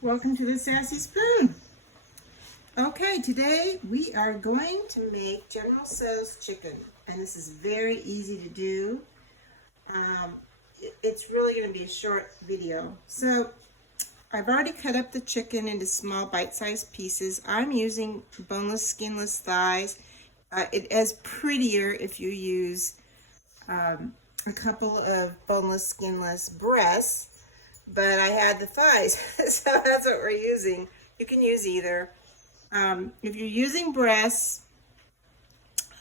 Welcome to the Sassy Spoon. Okay, today we are going to make General Tso's chicken, and this is very easy to do. It's really going to be a short video. So I've already cut up the chicken into small bite-sized pieces. I'm using boneless, skinless thighs. It is prettier if you use a couple of boneless, skinless breasts, but I had the thighs, so that's what we're using. You can use either. If you're using breasts,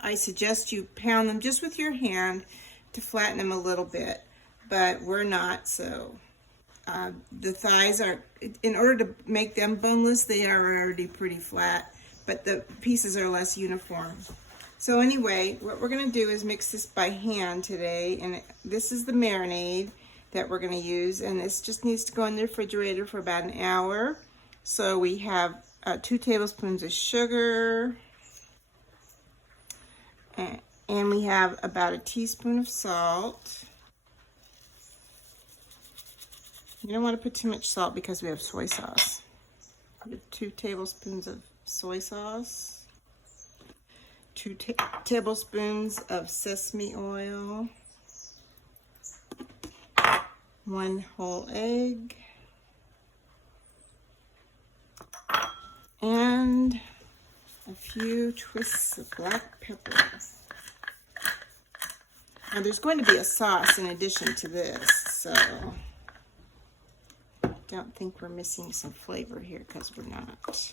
I suggest you pound them just with your hand to flatten them a little bit, but we're not, so the thighs are, in order to make them boneless, they are already pretty flat, but the pieces are less uniform. So anyway, what we're going to do is mix this by hand today, and this is the marinade that we're going to use, and this just needs to go in the refrigerator for about an hour. So we have 2 tablespoons of sugar, and we have about a teaspoon of salt. You don't want to put too much salt because we have soy sauce. We have 2 tablespoons of soy sauce, 2 tablespoons of sesame oil, 1 whole egg, and a few twists of black pepper. Now there's going to be a sauce in addition to this, so I don't think we're missing some flavor here because we're not.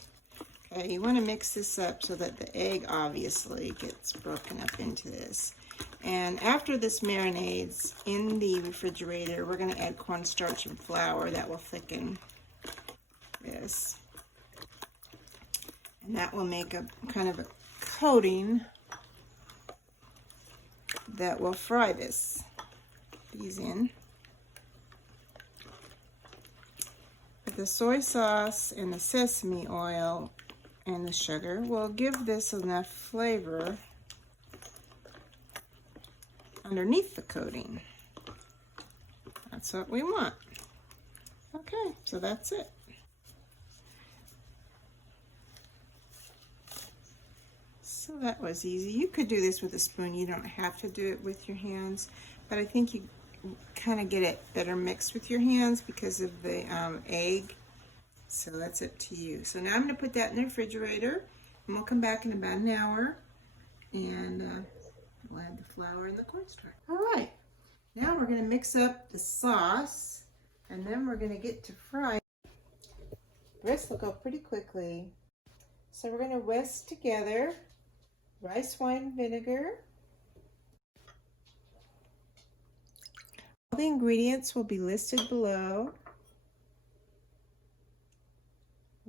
Okay, you want to mix this up so that the egg obviously gets broken up into this. And after this marinade's in the refrigerator, we're going to add cornstarch and flour that will thicken this. And that will make a kind of a coating that will fry these in. But the soy sauce and the sesame oil and the sugar will give this enough flavor underneath the coating. That's what we want. Okay, so that's it. So that was easy. You could do this with a spoon. You don't have to do it with your hands, but I think you kind of get it better mixed with your hands because of the egg. So that's up to you. So now I'm going to put that in the refrigerator, and we'll come back in about an hour, and we'll add the flour and the cornstarch. All right, now we're going to mix up the sauce, and then we're going to get to fry. The rest will go pretty quickly. So we're going to whisk together rice wine vinegar. All the ingredients will be listed below.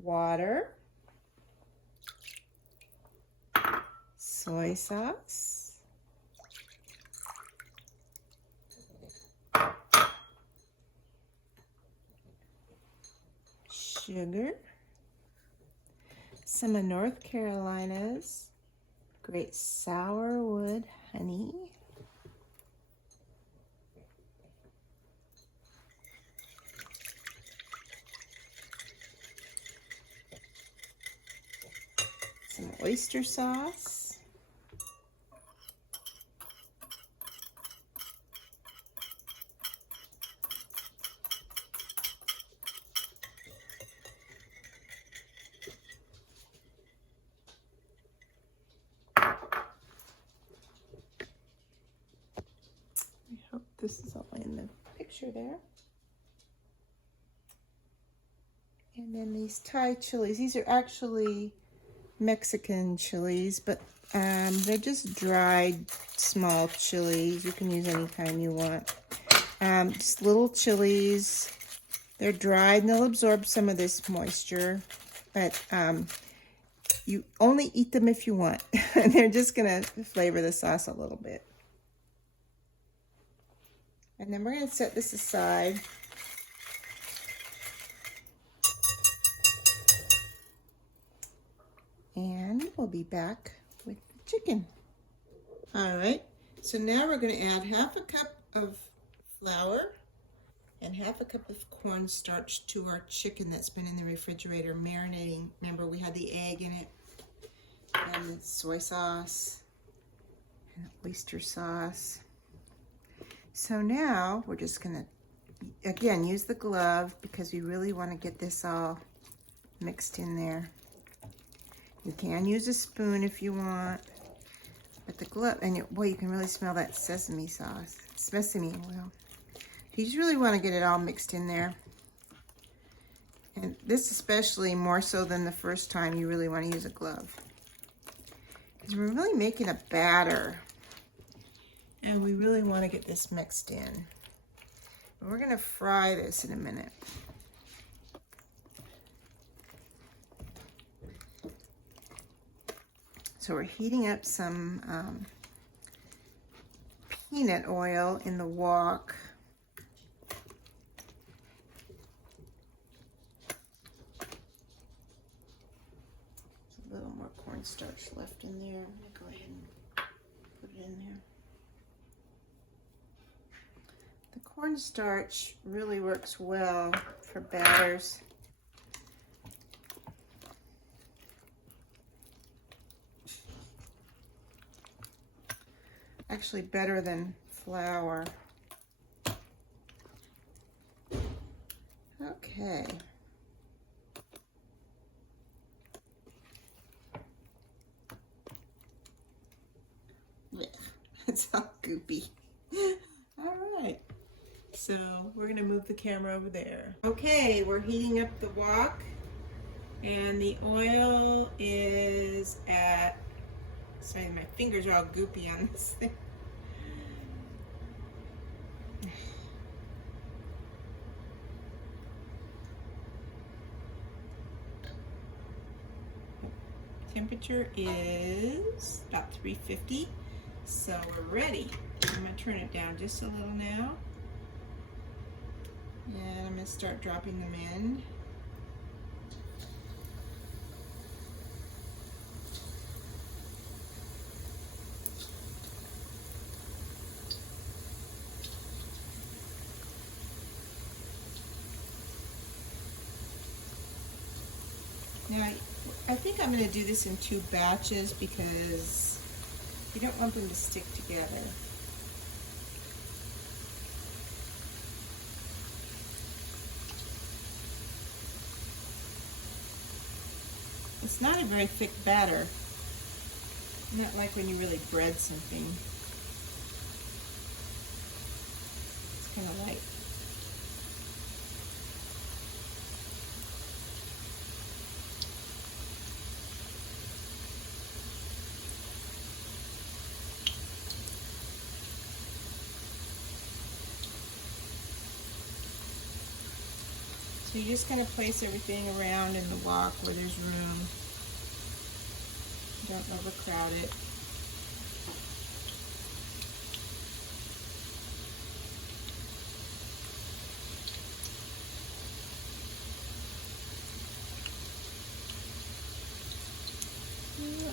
Water, soy sauce, sugar, some of North Carolina's great sourwood honey, some oyster sauce, I hope this is all in the picture there. And then these Thai chilies. These are actually Mexican chilies, but they're just dried small chilies. You can use any kind you want. Just little chilies. They're dried and they'll absorb some of this moisture, but you only eat them if you want. They're just gonna flavor the sauce a little bit. And then we're gonna set this aside. And we'll be back with the chicken. All right, so now we're going to add 1/2 cup of flour and half a cup of cornstarch to our chicken that's been in the refrigerator marinating. Remember, we had the egg in it, and the soy sauce, and oyster sauce. So now we're just gonna, again, use the glove because we really want to get this all mixed in there. You can use a spoon if you want, but the glove, and boy, you can really smell that sesame sauce, sesame oil. You just really want to get it all mixed in there. And this especially, more so than the first time, you really want to use a glove. Because we're really making a batter. And we really want to get this mixed in. And we're going to fry this in a minute. So we're heating up some peanut oil in the wok. There's a little more cornstarch left in there. I'm going to go ahead and put it in there. The cornstarch really works well for batters. Actually better than flour. Okay. Blech. It's all goopy. All right. So we're gonna move the camera over there. Okay, we're heating up the wok, and the oil is at, sorry, my fingers are all goopy on this thing. Temperature is about 350, so we're ready. I'm gonna turn it down just a little now. And I'm gonna start dropping them in. Now, I think I'm going to do this in 2 batches because you don't want them to stick together. It's not a very thick batter. Not like when you really bread something. It's kind of light. So you're just going to place everything around in the wok where there's room. Don't overcrowd it.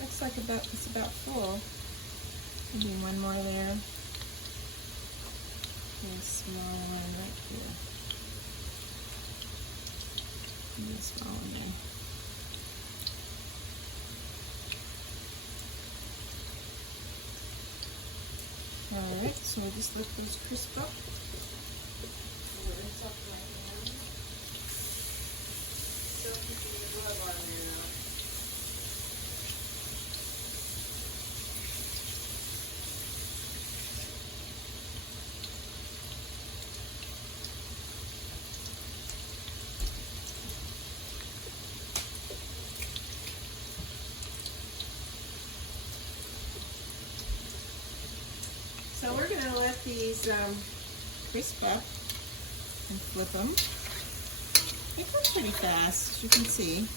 Looks like it's about full. Maybe one more there. And a small one right here. And a small one there. Alright, so we'll just let those crisp up. Rinse off my hand. Still keeping the glove on there now. So we're going to let these crisp up and flip them. They cook pretty fast, as you can see.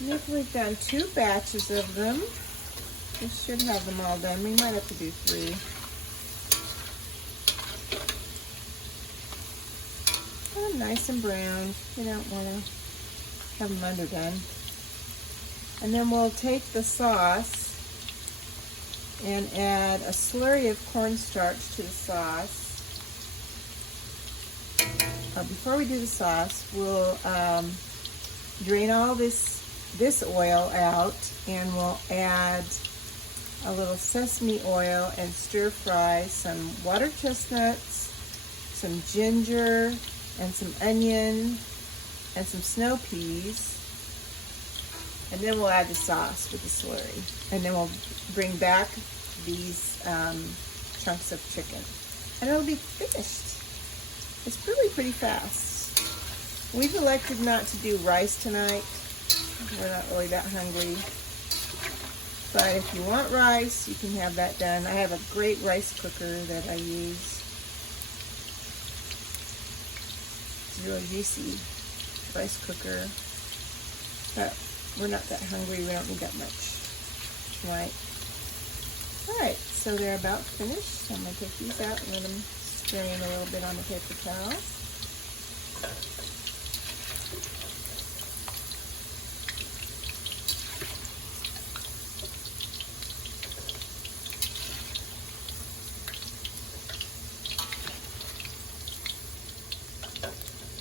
And if we've done 2 batches of them, we should have them all done. We might have to do 3. Put them nice and brown. You don't want to have them underdone. And then we'll take the sauce and add a slurry of cornstarch to the sauce. Before we do the sauce, we'll drain all this oil out, and we'll add a little sesame oil and stir fry some water chestnuts, some ginger, and some onion, and some snow peas. And then we'll add the sauce with the slurry. And then we'll bring back these chunks of chicken. And it'll be finished. It's really pretty fast. We've elected not to do rice tonight. We're not really that hungry. But if you want rice, you can have that done. I have a great rice cooker that I use. It's a really juicy rice cooker. But we're not that hungry. We don't need that much. Right. Alright, so they're about finished. I'm going to take these out and let them strain a little bit on the paper towel.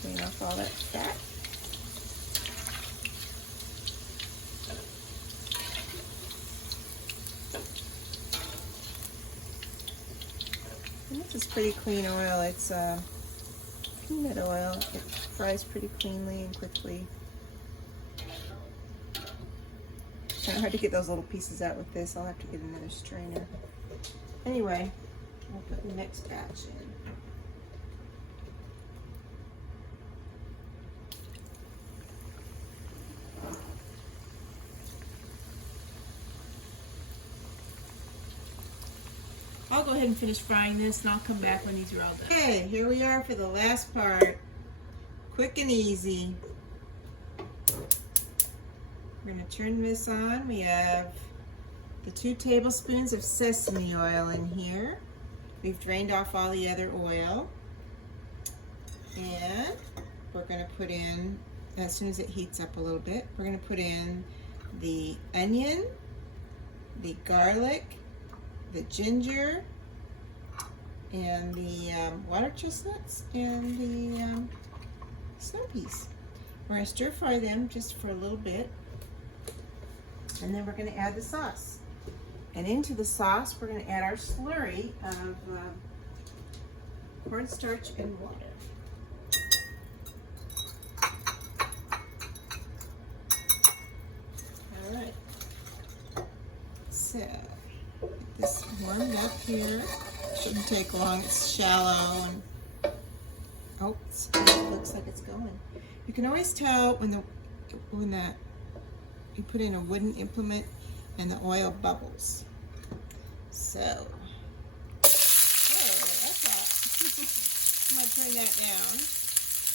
Clean off all that fat. And this is pretty clean oil. It's peanut oil. It fries pretty cleanly and quickly. Kind of hard to get those little pieces out with this. I'll have to get another strainer. Anyway, we'll put the next batch in. I'll go ahead and finish frying this, and I'll come back when these are all done. Okay, here we are for the last part. Quick and easy. We're going to turn this on. We have the 2 tablespoons of sesame oil in here. We've drained off all the other oil. And we're going to put in, as soon as it heats up a little bit, we're going to put in the onion, the garlic, the ginger, and the water chestnuts, and the snow peas. We're going to stir fry them just for a little bit, and then we're going to add the sauce. And into the sauce, we're going to add our slurry of cornstarch and water. All right. So, get this warmed up here. Shouldn't take long. It's shallow, and oh, it looks like it's going. You can always tell when you put in a wooden implement and the oil bubbles. So, that's hot. I'm gonna turn that down.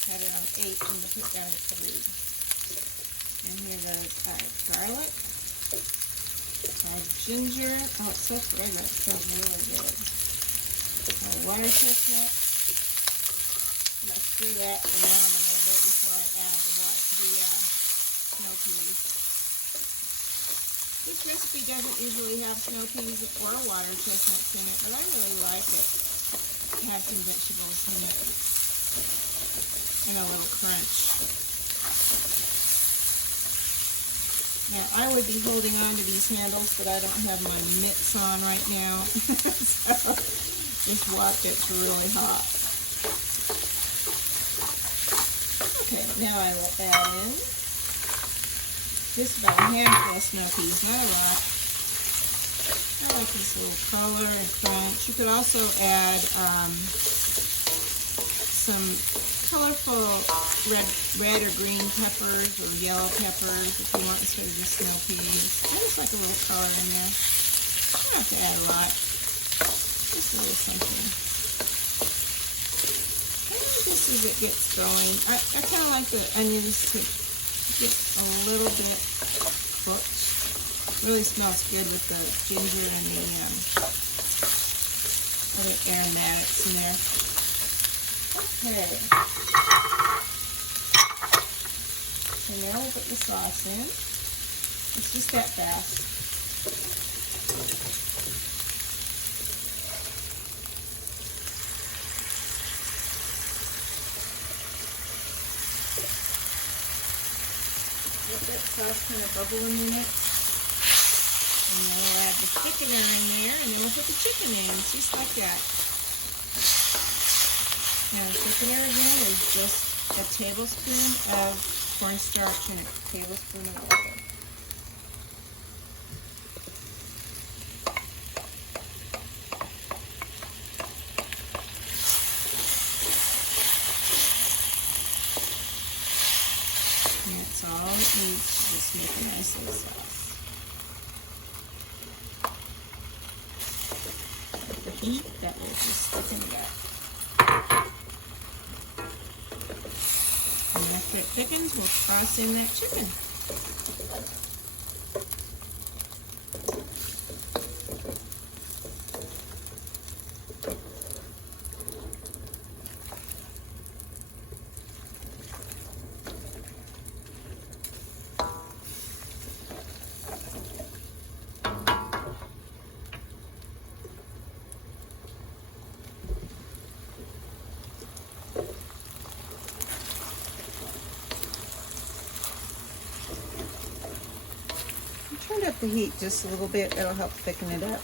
Had it on 8, and put it down to 3. And here goes our garlic. Our ginger. Oh, it's so fragrant. It smells really good. Our water chestnut. I'm going to stir that around a little bit before I add the snow peas. This recipe doesn't usually have snow peas or water chestnuts in it, but I really like it to have some vegetables in it and a little crunch. Now, I would be holding on to these handles, but I don't have my mitts on right now. So, this wok gets really hot. Okay, now I will add in just about a handful of snow peas, not a lot. I like this little color and crunch. You could also add some colorful red or green peppers or yellow peppers if you want, instead of just snow peas. I just like a little color in there. You don't have to add a lot. Just a little something. And just as it gets going, I kind of like the onions to get a little bit cooked. It really smells good with the ginger and the other aromatics in there. Okay. So now we'll put the sauce in. It's just that fast. that sauce kind of bubble a minute. And then we'll add the thickener in there, and then we'll put the chicken in, just like that. Now the thickener again is just a tablespoon of cornstarch and a tablespoon of water. And that's all it needs to just make a nice little sauce. The heat, that will just thicken it up. And after it thickens, we'll toss in that chicken. Turn up the heat just a little bit, that'll help thicken it up.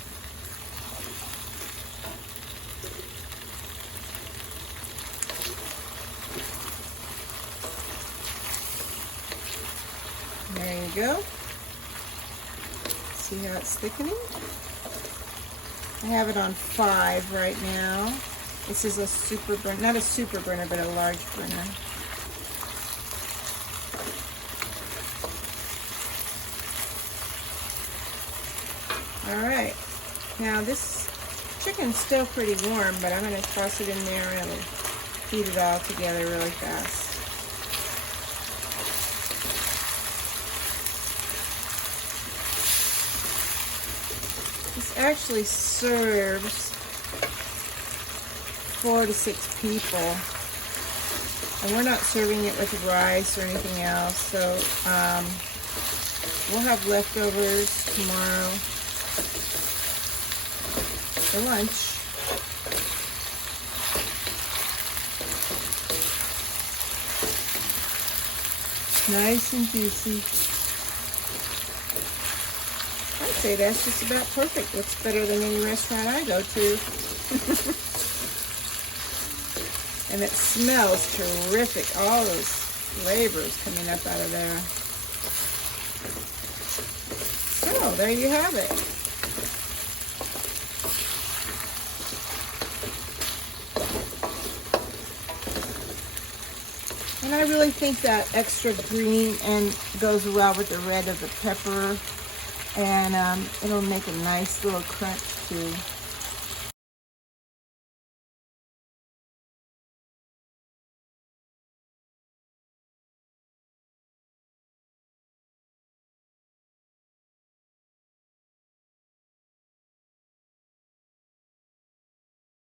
There you go. See how it's thickening? I have it on 5 right now. This is a super burner, not a super burner, but a large burner. Alright, now this chicken's still pretty warm, but I'm going to toss it in there and heat it all together really fast. This actually serves 4 to 6 people, and we're not serving it with rice or anything else, so we'll have leftovers tomorrow for lunch. Nice and juicy. I'd say that's just about perfect. It's better than any restaurant I go to. And it smells terrific. All those flavors coming up out of there. So, there you have it. And I really think that extra green and goes well with the red of the pepper, and it'll make a nice little crunch too.